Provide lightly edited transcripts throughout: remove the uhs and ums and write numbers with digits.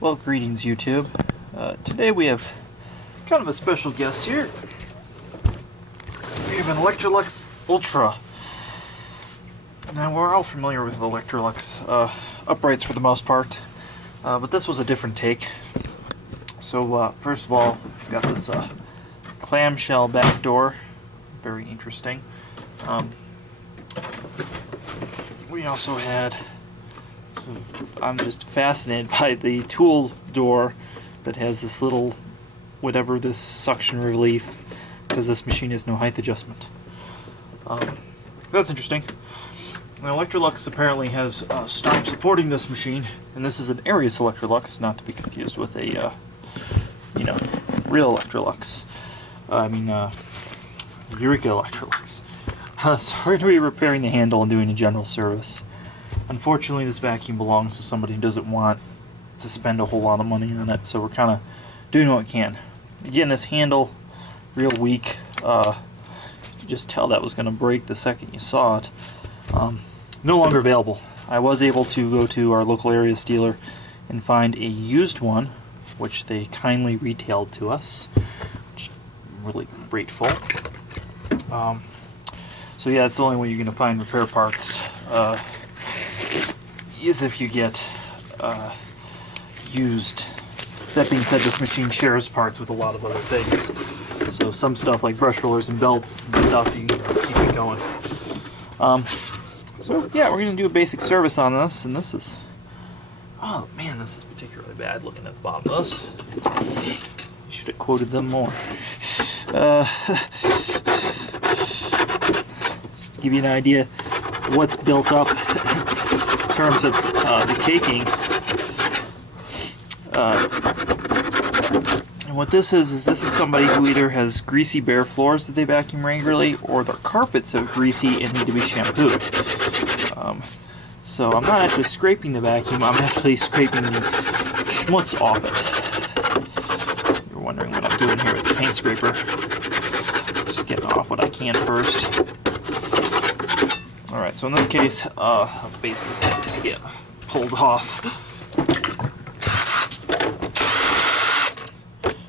Well, greetings YouTube. Today we have kind of a special guest here. We have an Electrolux Ultra. Now we're all familiar with Electrolux uprights for the most part, but this was a different take. So first of all, it's got this clamshell back door, very interesting. We also had, I'm just fascinated by the tool door that has this little, whatever this suction relief, because this machine has no height adjustment. That's interesting. Now, Electrolux apparently has stopped supporting this machine, and this is an aerus Electrolux, not to be confused with a, real Electrolux. Eureka Electrolux. So we're going to be repairing the handle and doing a general service. Unfortunately, this vacuum belongs to somebody who doesn't want to spend a whole lot of money on it, so we're kind of doing what we can. Again, this handle, real weak. You could just tell that was going to break the second you saw it. No longer available. I was able to go to our local area dealer and find a used one, which they kindly retailed to us, which I'm really grateful. So yeah, it's the only way you're going to find repair parts, is if you get used. That being said, this machine shares parts with a lot of other things. So some stuff like brush rollers and belts and stuff, you can keep it going. So yeah, we're going to do a basic service on this, and this is... Oh man, this is particularly bad looking at the bottom of this. I should have quoted them more. Just to give you an idea what's built up in terms of the caking. And what this is this is somebody who either has greasy bare floors that they vacuum regularly, or their carpets are greasy and need to be shampooed. So I'm not actually scraping the vacuum, I'm actually scraping the schmutz off it. You're wondering what I'm doing here with the paint scraper. Just getting off what I can first. Alright, so in this case, the base of this thing's going to get pulled off.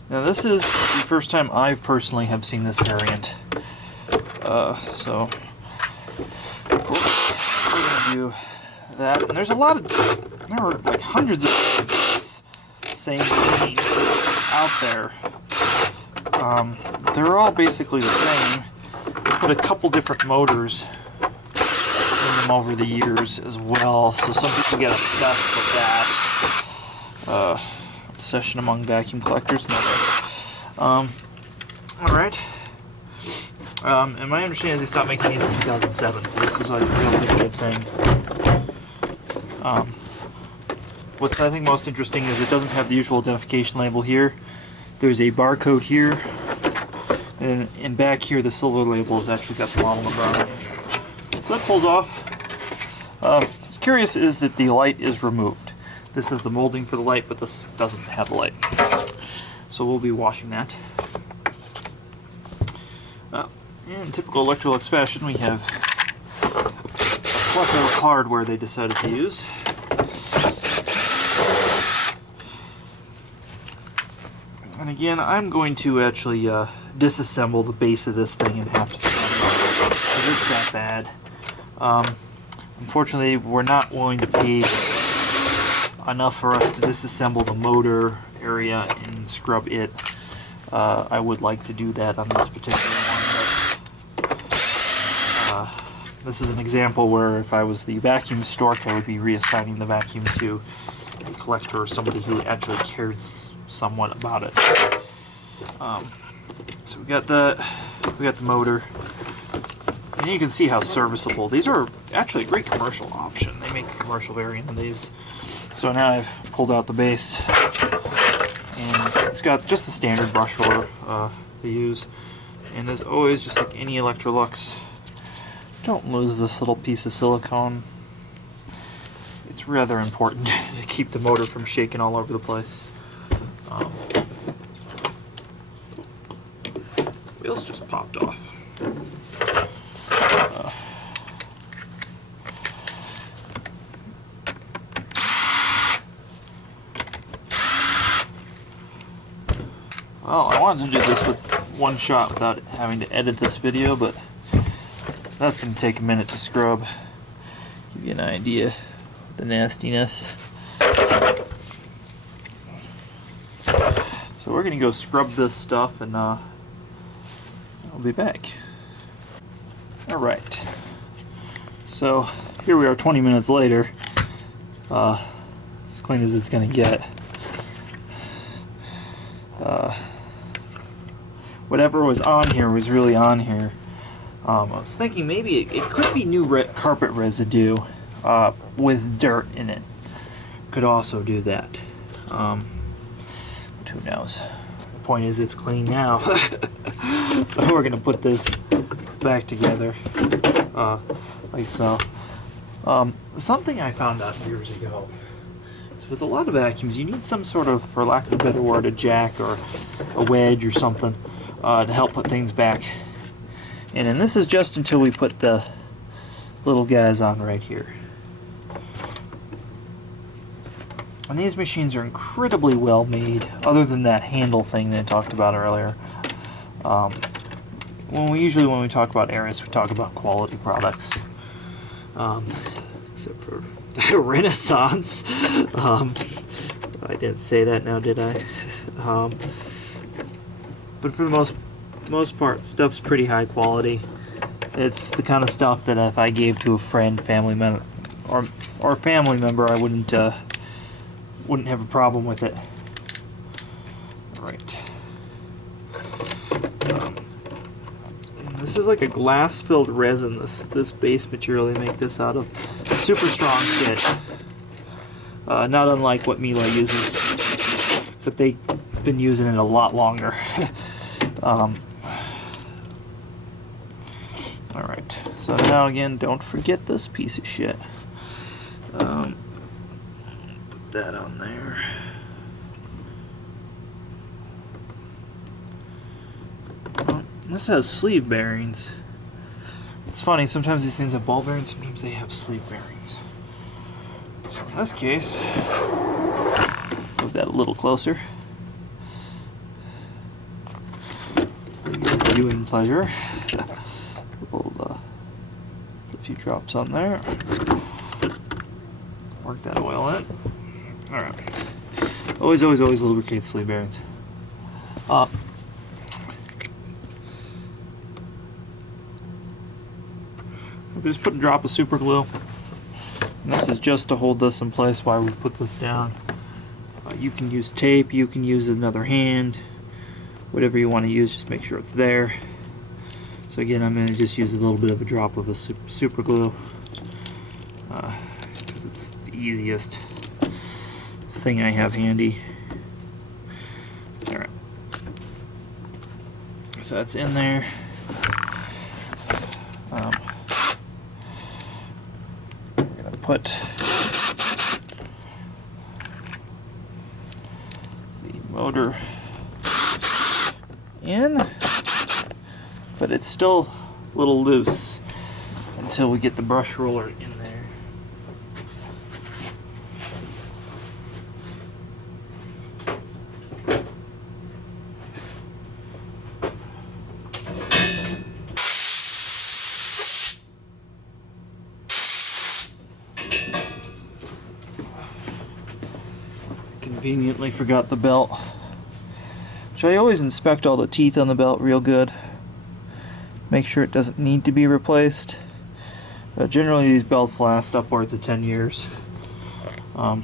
Now this is the first time I've personally have seen this variant. So we're going to do that. And there's a lot of, there are like hundreds of this same machine out there. They're all basically the same. They put a couple different motors in them over the years as well, so some people get obsessed with that. Obsession among vacuum collectors, alright. And my understanding is they stopped making these in 2007, so this was like a real good thing. What's I think most interesting is it doesn't have the usual identification label here. There's a barcode here, and back here the silver label has actually got the model number on it. So that pulls off. What's curious is that the light is removed. This is the molding for the light, but this doesn't have the light. So we'll be washing that. In typical Electrolux fashion, we have what of hardware they decided to use. And again, I'm going to actually disassemble the base of this thing and have to assemble it, because it's that bad. Unfortunately, we're not willing to pay enough for us to disassemble the motor area and scrub it. I would like to do that on this particular one, but this is an example where if I was the vacuum stork, I would be reassigning the vacuum to a collector or somebody who actually cared somewhat about it. So we got the motor, and you can see how serviceable. These are actually a great commercial option. They make a commercial variant of these. So now I've pulled out the base, and it's got just the standard brush roller they use. And as always, just like any Electrolux, don't lose this little piece of silicone. It's rather important to keep the motor from shaking all over the place. Wheels just popped off. Well, I wanted to do this with one shot without having to edit this video, but that's going to take a minute to scrub. Give you an idea of the nastiness. So we're going to go scrub this stuff, and I'll be back. Alright. So here we are 20 minutes later. As clean as it's going to get. Whatever was on here was really on here. I was thinking maybe it could be new carpet residue with dirt in it. Could also do that. But who knows? The point is it's clean now. So we're going to put this back together like so. Something I found out years ago is with a lot of vacuums you need some sort of, for lack of a better word, a jack or a wedge or something to help put things back. And this is just until we put the little guys on right here. And these machines are incredibly well made, other than that handle thing that I talked about earlier. When we talk about aerus, we talk about quality products. Except for Renaissance. I didn't say that now, did I? But for the most part, stuff's pretty high quality. It's the kind of stuff that if I gave to a friend, family member, or family member, I wouldn't have a problem with it. All right. This is like a glass-filled resin. This base material they make this out of. Super strong kit. Not unlike what Miele uses, except they've been using it a lot longer. Alright, so now again, don't forget this piece of shit. Put that on there. This has sleeve bearings. It's funny, sometimes these things have ball bearings, sometimes they have sleeve bearings. So in this case, move that a little closer. For your viewing pleasure. We'll put a few drops on there. Work that oil in. Alright. Always lubricate the sleeve bearings. Just put a drop of super glue. And this is just to hold this in place while we put this down. You can use tape, you can use another hand, whatever you want to use, just make sure it's there. So again, I'm going to just use a little bit of a drop of a super glue because it's the easiest thing I have handy. Alright. So that's in there. Put the motor in, but it's still a little loose until we get the brush roller in there. Conveniently forgot the belt, which I always inspect all the teeth on the belt real good. Make sure it doesn't need to be replaced. Generally these belts last upwards of 10 years. Put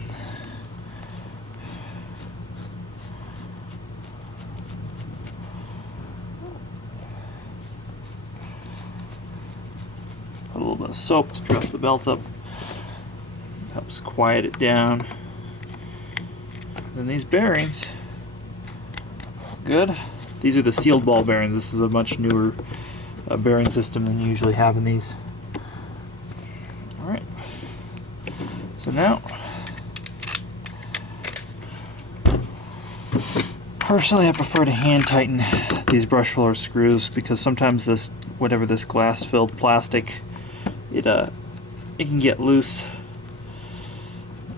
a little bit of soap to dress the belt up. Helps quiet it down. Then these bearings, good. These are the sealed ball bearings. This is a much newer bearing system than you usually have in these. Alright, so now, personally I prefer to hand tighten these brush roller screws because sometimes this, whatever this glass filled plastic, it can get loose,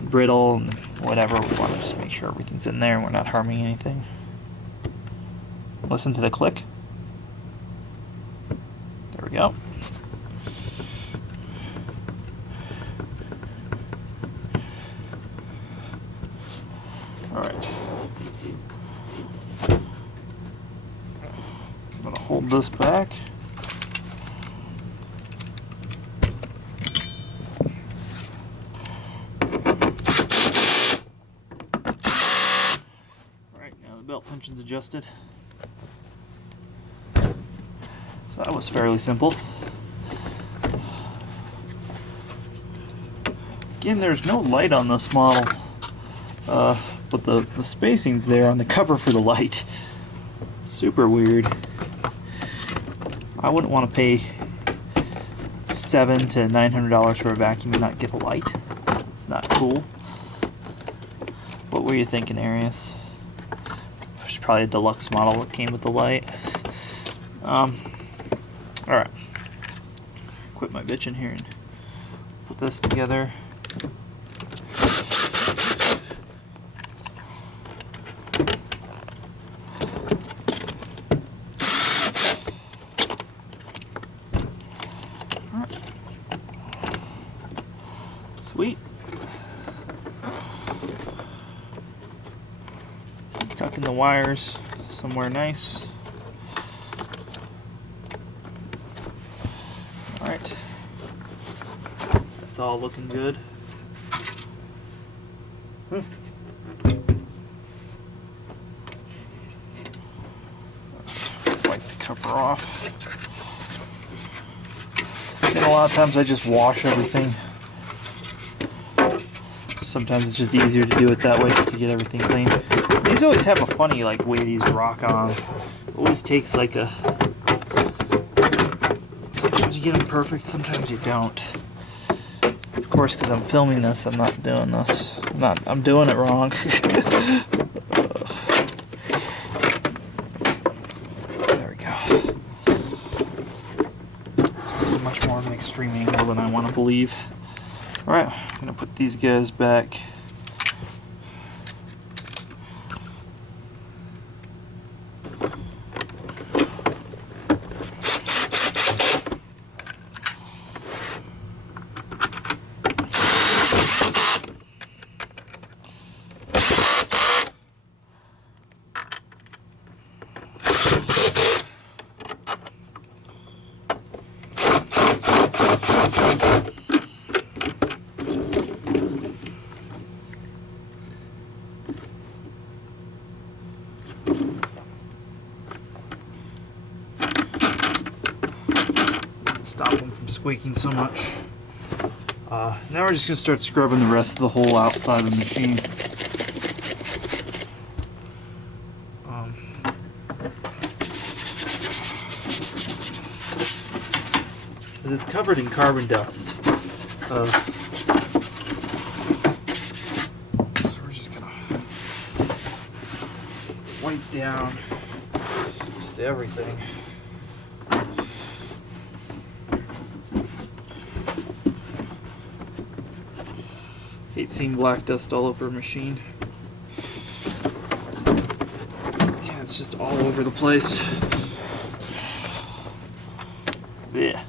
brittle, and whatever. We want to just make sure everything's in there and we're not harming anything. Listen to the click. There we go. Alright. I'm going to hold this back. Alright, now the belt tension's adjusted. So that was fairly simple. Again, there's no light on this model, but the spacing's there on the cover for the light. Super weird. I wouldn't want to pay $700 to $900 for a vacuum and not get a light. It's not cool. What were you thinking, Arius? There's probably a deluxe model that came with the light. Alright. Quit my bitching here and put this together. Sweet. Tuck in the wires somewhere nice. Alright. That's all looking good. Wipe the cover off. And a lot of times I just wash everything. Sometimes it's just easier to do it that way, just to get everything clean. These always have a funny way these rock on. It always takes like a... Sometimes you get them perfect, sometimes you don't. Of course, because I'm filming this, I'm not doing this. I'm doing it wrong. There we go. It's much more of an extreme angle than I want to believe. Alright, I'm going to put these guys back. Stop them from squeaking so much. Now we're just going to start scrubbing the rest of the whole outside of the machine. It's covered in carbon dust. So we're just going to wipe down just everything. Hate seeing black dust all over a machine. Yeah, it's just all over the place. Yeah.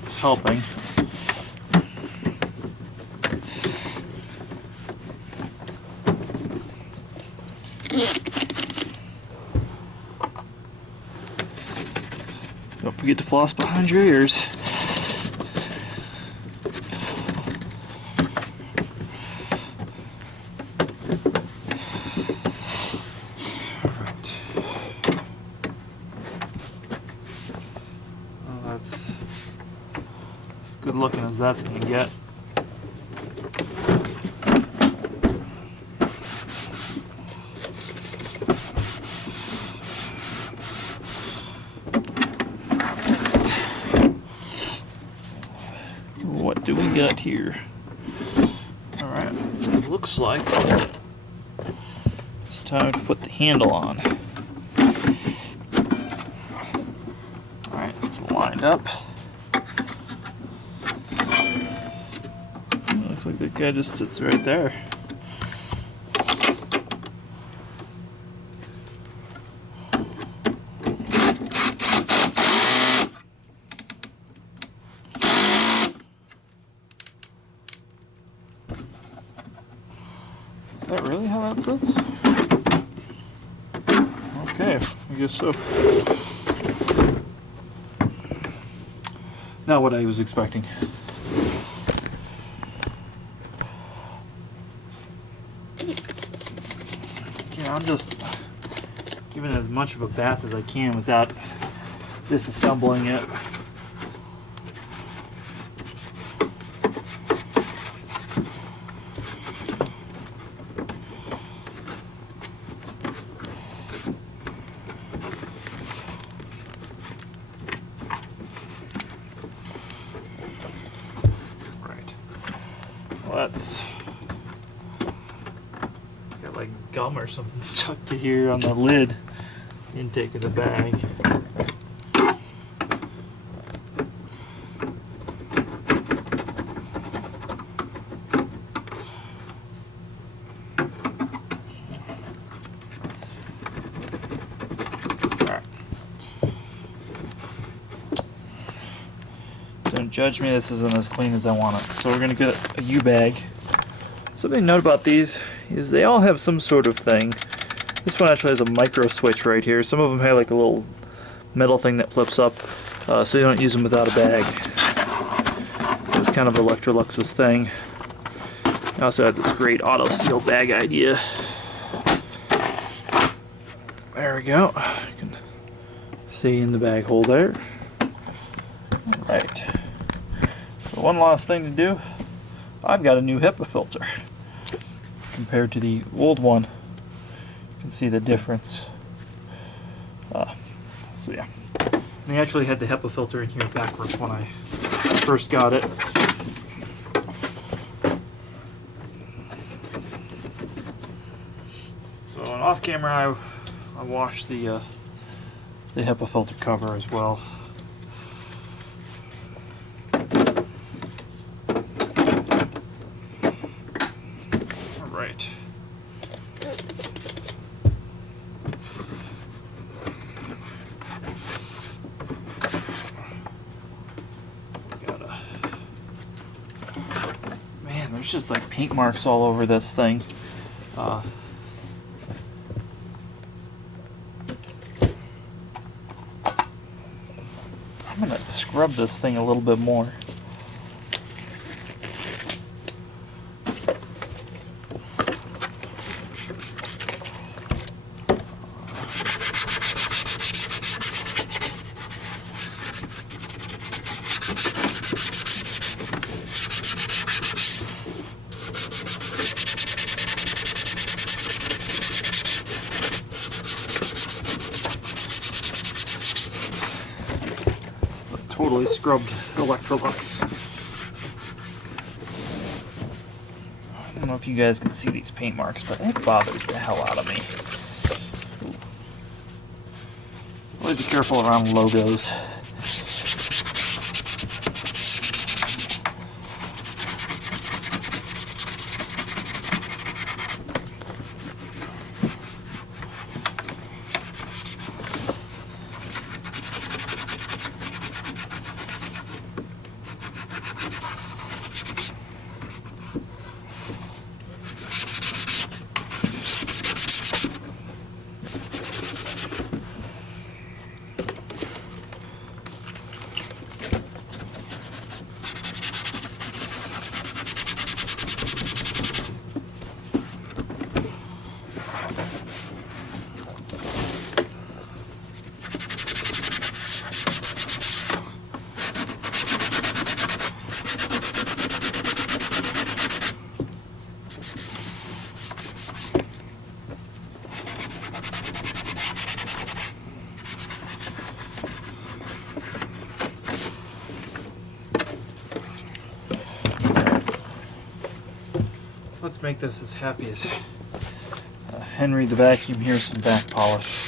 It's helping. Don't forget to floss behind your ears. That's as good looking as that's going to get. What do we got here? All It looks like it's time to put the handle on. Alright, it's lined up. Looks like that guy just sits right there. Is that really how that sits? Okay, I guess so. Not what I was expecting. Yeah, I'm just giving it as much of a bath as I can without disassembling it. That's got like gum or something stuck to here on the lid intake of the bag. Alright. Don't judge me, this isn't as clean as I want it. So we're going to get a U-bag. Something to note about these is they all have some sort of thing. This one actually has a micro switch right here. Some of them have like a little metal thing that flips up, so you don't use them without a bag. It's kind of Electrolux's thing. I also had this great auto seal bag idea. There we go. You can see in the bag hole there. Alright. So one last thing to do. I've got a new HEPA filter compared to the old one. You can see the difference. So yeah, they actually had the HEPA filter in here backwards when I first got it. So off camera, I washed the HEPA filter cover as well. Right. Man, there's just like paint marks all over this thing. I'm gonna scrub this thing a little bit more. Totally scrubbed Electrolux. I don't know if you guys can see these paint marks, but it bothers the hell out of me. Always be careful around logos. let's make this as happy as Henry the vacuum here, some back polish.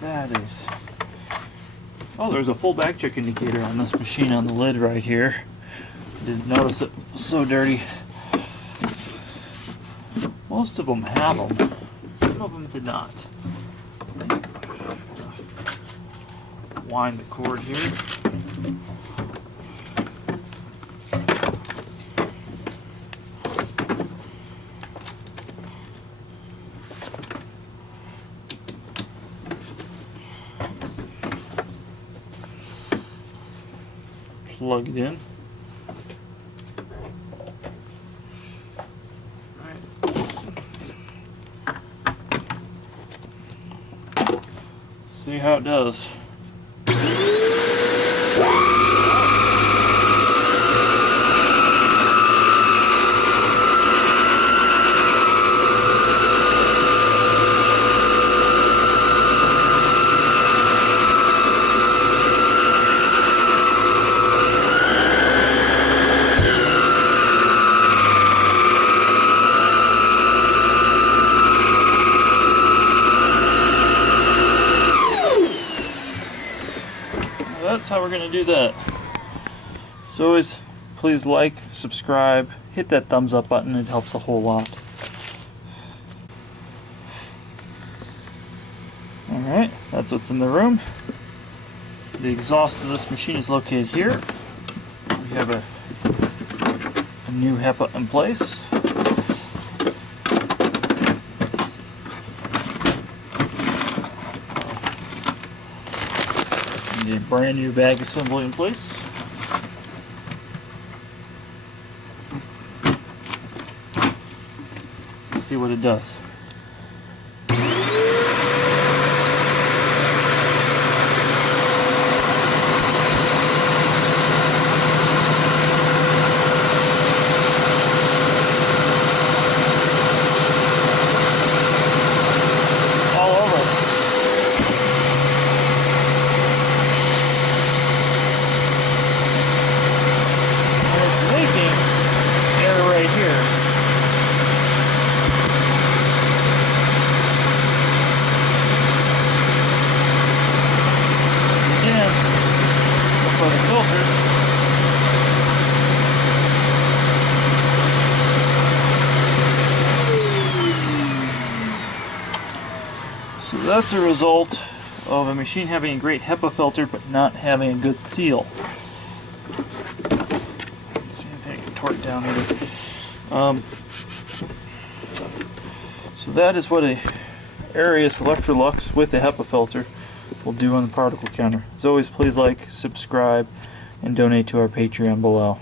That is... Oh, there's a full back check indicator on this machine on the lid right here. Didn't notice it was so dirty. Most of them have them. Some of them did not. Wind the cord here. Plug it in. Let's see how it does. That's how we're going to do that. So always, please like, subscribe, hit that thumbs up button, it helps a whole lot. Alright, that's what's in the room. The exhaust of this machine is located here. We have a new HEPA in place. A brand new bag assembly in place. Let's see what it does. For the filter. So that's a result of a machine having a great HEPA filter but not having a good seal. Let's see if I can torque down here. So that is what a aerus Electrolux with a HEPA filter will do on the particle counter. As always, please like, subscribe, and donate to our Patreon below.